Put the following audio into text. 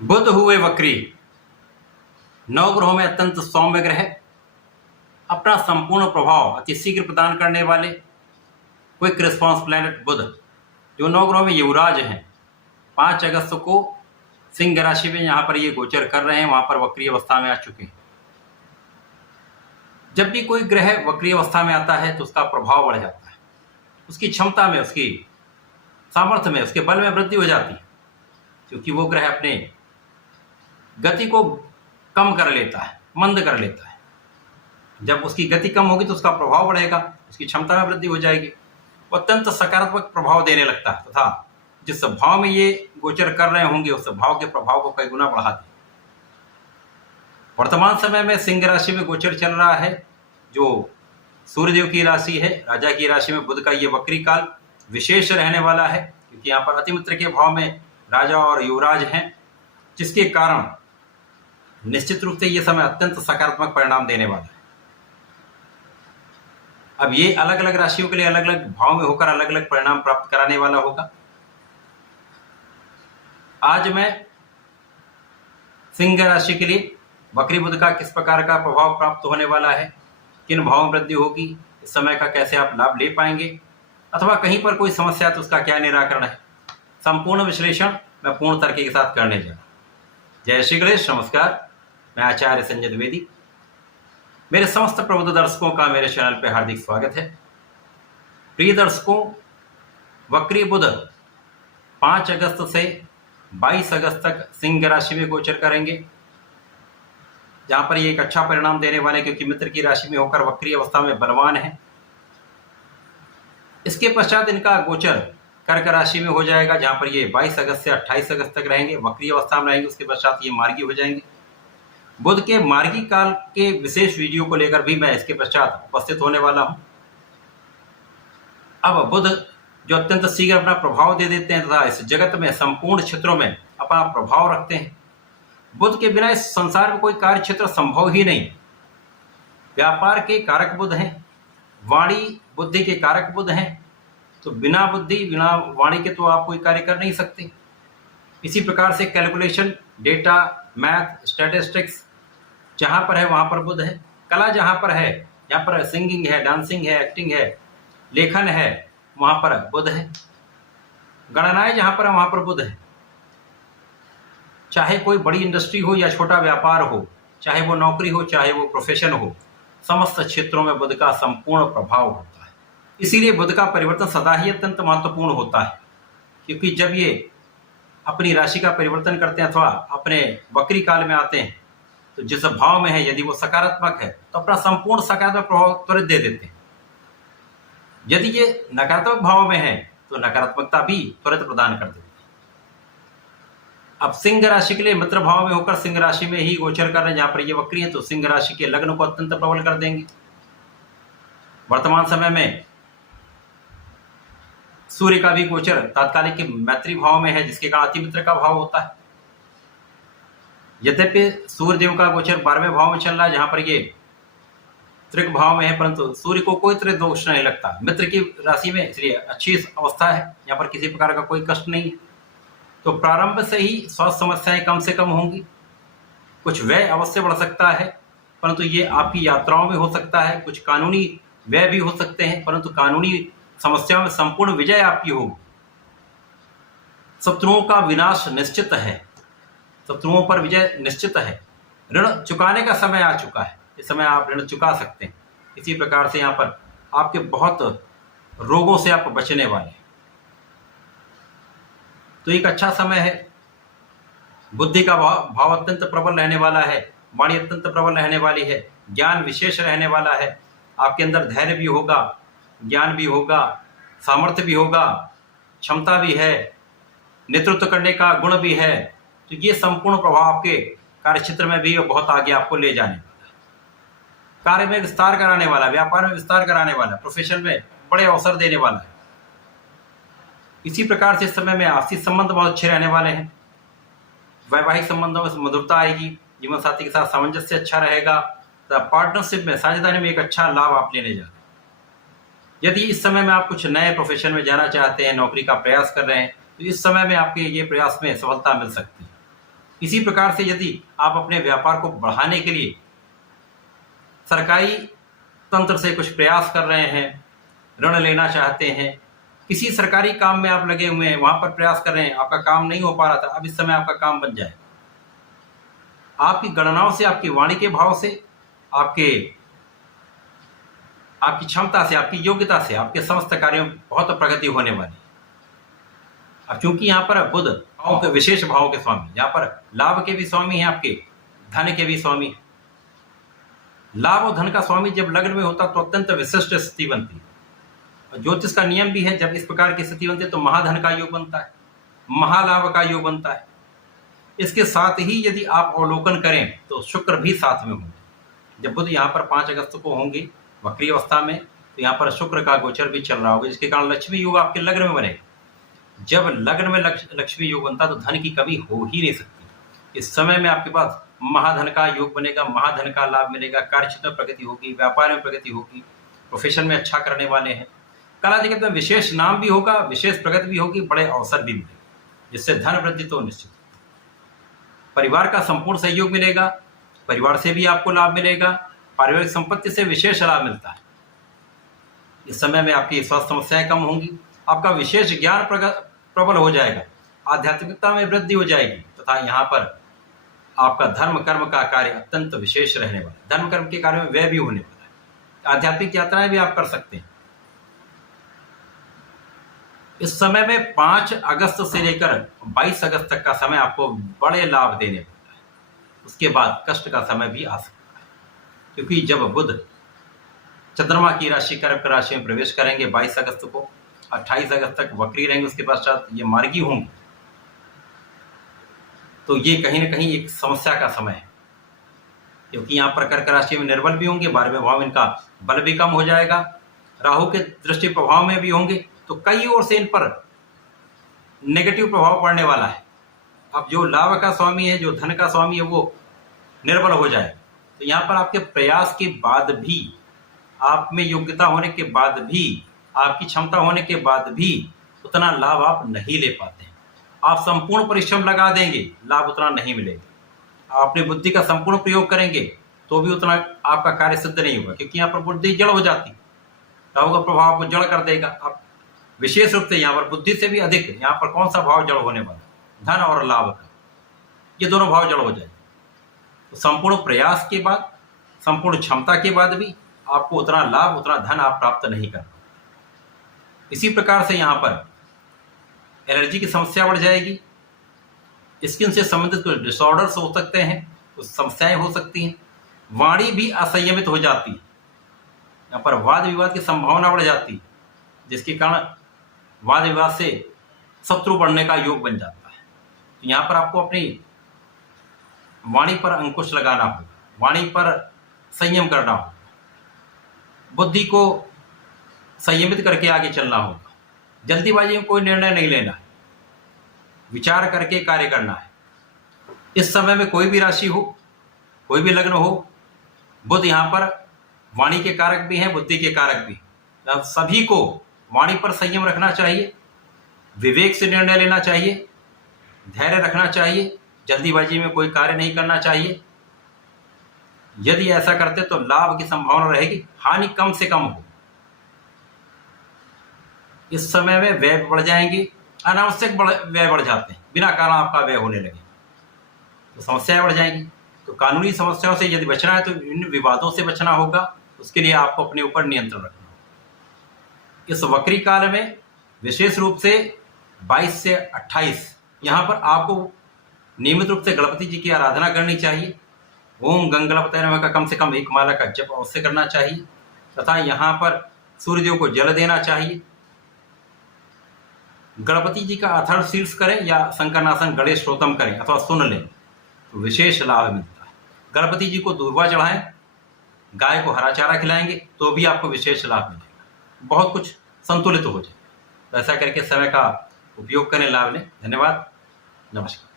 बुध हुए वक्री। नवग्रहों में अत्यंत सौम्य ग्रह, अपना संपूर्ण प्रभाव अति शीघ्र प्रदान करने वाले क्विक रिस्पॉन्स प्लैनेट बुध, जो नवग्रहों में युवराज हैं, 5 अगस्त को सिंह राशि में यहाँ पर ये गोचर कर रहे हैं, वहाँ पर वक्री अवस्था में आ चुके हैं। जब भी कोई ग्रह वक्री अवस्था में आता है तो उसका प्रभाव बढ़ जाता है, उसकी क्षमता में, उसकी सामर्थ्य में, उसके बल में वृद्धि हो जाती है, क्योंकि वो ग्रह अपने गति को कम कर लेता है, मंद कर लेता है। जब उसकी गति कम होगी तो उसका प्रभाव बढ़ेगा, उसकी क्षमता में वृद्धि हो जाएगी, वो अत्यंत सकारात्मक प्रभाव देने लगता है तथा जिस भाव में ये गोचर कर रहे होंगे उस भाव के प्रभाव को कई गुना बढ़ा दें। वर्तमान समय में सिंह राशि में गोचर चल रहा है, जो सूर्यदेव की राशि है, राजा की राशि में बुध का ये वक्री काल विशेष रहने वाला है, क्योंकि यहाँ पर अतिमित्र के भाव में राजा और युवराज हैं, जिसके कारण निश्चित रूप से ये समय अत्यंत सकारात्मक परिणाम देने वाला है। अब ये अलग अलग राशियों के लिए अलग अलग भाव में होकर अलग अलग परिणाम प्राप्त कराने वाला होगा। आज मैं सिंह राशि के लिए वक्री बुध का किस प्रकार का प्रभाव प्राप्त होने वाला है, किन भाव में वृद्धि होगी, इस समय का कैसे आप लाभ ले पाएंगे, अथवा कहीं पर कोई समस्या है तो उसका क्या निराकरण है, संपूर्ण विश्लेषण मैं पूर्ण तर्क के साथ करने जा रहा हूं। जय श्री गणेश। नमस्कार, मैं आचार्य संजय द्विवेदी। मेरे समस्त प्रबुद्ध दर्शकों का मेरे चैनल पर हार्दिक स्वागत है। प्रिय दर्शकों, वक्री बुध 5 अगस्त से 22 अगस्त तक सिंह राशि में गोचर करेंगे, जहां पर ये एक अच्छा परिणाम देने वाले, क्योंकि मित्र की राशि में होकर वक्री अवस्था में बलवान है। इसके पश्चात इनका गोचर कर्क राशि में हो जाएगा, जहां पर ये 22 अगस्त से 28 अगस्त तक रहेंगे, वक्री अवस्था में रहेंगे। उसके पश्चात ये मार्गी हो जाएंगे। बुध के मार्गी काल के विशेष वीडियो को लेकर भी मैं इसके पश्चात उपस्थित होने वाला हूं। अब बुध जो अत्यंत शीघ्र अपना प्रभाव दे देते हैं तथा इस जगत में संपूर्ण क्षेत्रों में अपना प्रभाव रखते हैं। बुध के बिना इस संसार में कोई कार्य क्षेत्र संभव ही नहीं। व्यापार के कारक बुध हैं, वाणी बुद्धि के कारक बुध हैं, तो बिना बुद्धि बिना वाणी के तो आप कोई कार्य कर नहीं सकते। इसी प्रकार से कैलकुलेशन, डेटा, मैथ, स्टैटिस्टिक्स जहां पर है वहां पर बुध है। कला जहां पर है, जहां पर सिंगिंग है, डांसिंग है, एक्टिंग है, लेखन है, वहां पर बुध है। गणनाएं जहां पर है वहां पर बुध है। चाहे कोई बड़ी इंडस्ट्री हो या छोटा व्यापार हो, चाहे वो नौकरी हो, चाहे वो प्रोफेशन हो, समस्त क्षेत्रों में बुध का संपूर्ण प्रभाव होता है। इसीलिए बुध का परिवर्तन सदा ही अत्यंत महत्वपूर्ण होता है, क्योंकि जब ये अपनी राशि का परिवर्तन करते हैं अथवा अपने वक्री काल में आते हैं, तो जिस भाव में है यदि वो सकारात्मक है तो अपना संपूर्ण सकारात्मक प्रभाव त्वरित दे देते हैं। यदि ये नकारात्मक भाव में है तो नकारात्मकता भी त्वरित प्रदान कर देते हैं। अब सिंह राशि के लिए मित्र भाव में होकर सिंह राशि में ही गोचर कर रहे हैं, जहां पर ये वक्री है, तो सिंह राशि के लग्न को अत्यंत प्रबल कर देंगे। वर्तमान समय में सूर्य का भी गोचर तात्कालिक मैत्री भाव में है, जिसके कारण अतिमित्र का भाव होता है। यद्यपि सूर्यदेव का गोचर 12वें भाव में चल रहा है, जहां पर ये त्रिक भाव में है, परंतु सूर्य को कोई तरह दोष नहीं लगता मित्र की राशि में, इसलिए अच्छी अवस्था है, यहाँ पर किसी प्रकार का कोई कष्ट नहीं है। तो प्रारंभ से ही स्वास्थ्य समस्याएं कम से कम होंगी। कुछ व्यय अवश्य बढ़ सकता है, परंतु ये आपकी यात्राओं में हो सकता है। कुछ कानूनी व्यय भी हो सकते हैं, परंतु कानूनी समस्याओं में संपूर्ण विजय आपकी होगी। शत्रुओं का विनाश निश्चित है, शत्रुओं पर विजय निश्चित है। ऋण चुकाने का समय आ चुका है, इस समय आप ऋण चुका सकते हैं। इसी प्रकार से यहाँ पर आपके बहुत रोगों से आप बचने वाले हैं, तो एक अच्छा समय है। बुद्धि का भाव अत्यंत प्रबल रहने वाला है, वाणी अत्यंत प्रबल रहने वाली है, ज्ञान विशेष रहने वाला है। आपके अंदर धैर्य भी होगा, ज्ञान भी होगा, सामर्थ्य भी होगा, क्षमता भी है, नेतृत्व करने का गुण भी है। तो ये संपूर्ण प्रभाव आपके कार्यक्षेत्र में भी बहुत आगे आपको ले जाने वाला है। कार्य में विस्तार कराने वाला, व्यापार में विस्तार कराने वाला, प्रोफेशन में बड़े अवसर देने वाला है। इसी प्रकार से इस समय में आपसी संबंध बहुत अच्छे रहने वाले हैं। वैवाहिक संबंधों में मधुरता आएगी, जीवन साथी के साथ सामंजस्य अच्छा रहेगा, पार्टनरशिप में, साझेदारी में एक अच्छा लाभ आप लेने जा रहे हैं। यदि इस समय में आप कुछ नए प्रोफेशन में जाना चाहते हैं, नौकरी का प्रयास कर रहे हैं, तो इस समय में आपके ये प्रयास में सफलता मिल सकती है। इसी प्रकार से यदि आप अपने व्यापार को बढ़ाने के लिए सरकारी तंत्र से कुछ प्रयास कर रहे हैं, ऋण लेना चाहते हैं, किसी सरकारी काम में आप लगे हुए हैं, वहां पर प्रयास कर रहे हैं, आपका काम नहीं हो पा रहा था, अब इस समय आपका काम बन जाए। आपकी गणनाओं से, आपकी वाणी के भाव से, आपकी क्षमता से, आपकी योग्यता से आपके समस्त कार्यों में बहुत प्रगति होने वाली। अब चूंकि यहाँ पर बुध भाव के विशेष भाव के स्वामी, यहाँ पर लाभ के भी स्वामी हैं, आपके धन के भी स्वामी हैं। लाभ और धन का स्वामी जब लग्न में होता तो अत्यंत विशिष्ट स्थिति बनती है। ज्योतिष का नियम भी है, जब इस प्रकार की स्थिति बनती है तो महाधन का योग बनता है, महालाभ का योग बनता है। इसके साथ ही यदि आप अवलोकन करें तो शुक्र भी साथ में होंगे। जब बुध यहाँ पर 5 अगस्त को होंगे वक्री अवस्था में, तो यहाँ पर शुक्र का गोचर भी चल रहा होगा, जिसके कारण लक्ष्मी योग आपके लग्न में बनेगा। जब लग्न में लक्ष्मी योग बनता तो धन की कमी हो ही नहीं सकती। इस समय में आपके पास महाधन का योग बनेगा, महाधन का लाभ मिलेगा, कार्य क्षेत्र में प्रगति होगी, व्यापार में प्रगति होगी, प्रोफेशन में अच्छा करने वाले हैं, कला जगत में विशेष नाम भी होगा, विशेष प्रगति भी होगी, बड़े अवसर भी मिलेंगे, जिससे धन वृद्धि तो निश्चित। परिवार का संपूर्ण सहयोग मिलेगा, परिवार से भी आपको लाभ मिलेगा, पारिवारिक संपत्ति से विशेष लाभ मिलता है। इस समय में आपकी स्वास्थ्य समस्याएं कम होंगी, आपका विशेष ज्ञान प्रबल हो जाएगा, आध्यात्मिकता में वृद्धि हो जाएगी, तथा यहाँ पर आपका धर्म कर्म का कार्य अत्यंत विशेष रहने वाला है। धर्म कर्म के कार्य में व्यय भी होने वाला है, आध्यात्मिक यात्राएं भी आप कर सकते हैं। इस समय में 5 अगस्त से लेकर 22 अगस्त तक का समय आपको बड़े लाभ देने वाला है। उसके बाद कष्ट का समय भी आ सकता है, क्योंकि जब बुध चंद्रमा की राशि कर्क राशि में प्रवेश करेंगे 22 अगस्त को, 28 अगस्त तक वक्री रहेंगे, उसके पश्चात ये मार्गी होंगे, तो ये कहीं ना कहीं एक समस्या का समय है। क्योंकि यहाँ पर कर्क राशि में निर्बल भी होंगे, 12वें भाव में इनका बल भी कम हो जाएगा, राहु के दृष्टि प्रभाव में भी होंगे, तो कई ओर से इन पर नेगेटिव प्रभाव पड़ने वाला है। अब जो लाभ का स्वामी है, जो धन का स्वामी है, वो निर्बल हो जाए, तो यहाँ पर आपके प्रयास के बाद भी, आप में योग्यता होने के बाद भी, आपकी क्षमता होने के बाद भी उतना लाभ आप नहीं ले पाते हैं। आप संपूर्ण परिश्रम लगा देंगे, लाभ उतना नहीं मिलेगा। आप अपनी बुद्धि का संपूर्ण प्रयोग करेंगे तो भी उतना आपका कार्य सिद्ध नहीं होगा, क्योंकि यहाँ पर बुद्धि जड़ हो जाती, राहु का प्रभाव आपको जड़ कर देगा। आप विशेष रूप से यहाँ पर बुद्धि से भी अधिक यहाँ पर कौन सा भाव जड़ होने वाला, धन और लाभ का, ये दोनों भाव जड़ हो जाए। तो संपूर्ण प्रयास के बाद, संपूर्ण क्षमता के बाद भी आपको उतना लाभ, उतना धन आप प्राप्त नहीं कर पाते। इसी प्रकार से यहाँ पर एलर्जी की समस्या बढ़ जाएगी, स्किन से संबंधित कुछ डिसऑर्डर्स हो सकते हैं, कुछ समस्याएं हो सकती हैं, वाणी भी असंयमित हो जाती है, यहाँ पर वाद विवाद की संभावना बढ़ जाती है, जिसके कारण वाद विवाद से शत्रु बढ़ने का योग बन जाता है। तो यहाँ पर आपको अपनी वाणी पर अंकुश लगाना होगा, वाणी पर संयम करना होगा, बुद्धि को संयमित करके आगे चलना होगा। जल्दीबाजी में कोई निर्णय नहीं लेना है, विचार करके कार्य करना है। इस समय में कोई भी राशि हो, कोई भी लग्न हो, बुध यहाँ पर वाणी के कारक भी हैं, बुद्धि के कारक भी। सभी को वाणी पर संयम रखना चाहिए, विवेक से निर्णय लेना चाहिए, धैर्य रखना चाहिए, जल्दीबाजी में कोई कार्य नहीं करना चाहिए। यदि ऐसा करते तो लाभ की संभावना रहेगी, हानि कम से कम हो। इस समय में व्यय बढ़ जाएंगे, अनावश्यक व्यय बढ़ जाते हैं, बिना कारण आपका व्यय होने लगे तो समस्याएं बढ़ जाएंगी। तो कानूनी समस्याओं से यदि बचना है तो इन विवादों से बचना होगा, उसके लिए आपको अपने ऊपर नियंत्रण रखना होगा। इस वक्री काल में विशेष रूप से 22 से 28 यहाँ पर आपको नियमित रूप से गणपति जी की आराधना करनी चाहिए। ओम गंगणपतये नमः का कम से कम 1 माला का जप अवश्य करना चाहिए, तथा यहाँ पर सूर्यदेव को जल देना चाहिए। गणपति जी का अथर्व शीर्ष करें या शंकरनाशन गणेश स्तोत्रम करें अथवा सुन लें तो विशेष लाभ मिलता है। गणपति जी को दूर्वा चढ़ाएं, गाय को हरा चारा खिलाएंगे तो भी आपको विशेष लाभ मिलेगा, बहुत कुछ संतुलित हो जाए। तो ऐसा करके समय का उपयोग करें, लाभ लें। धन्यवाद, नमस्कार।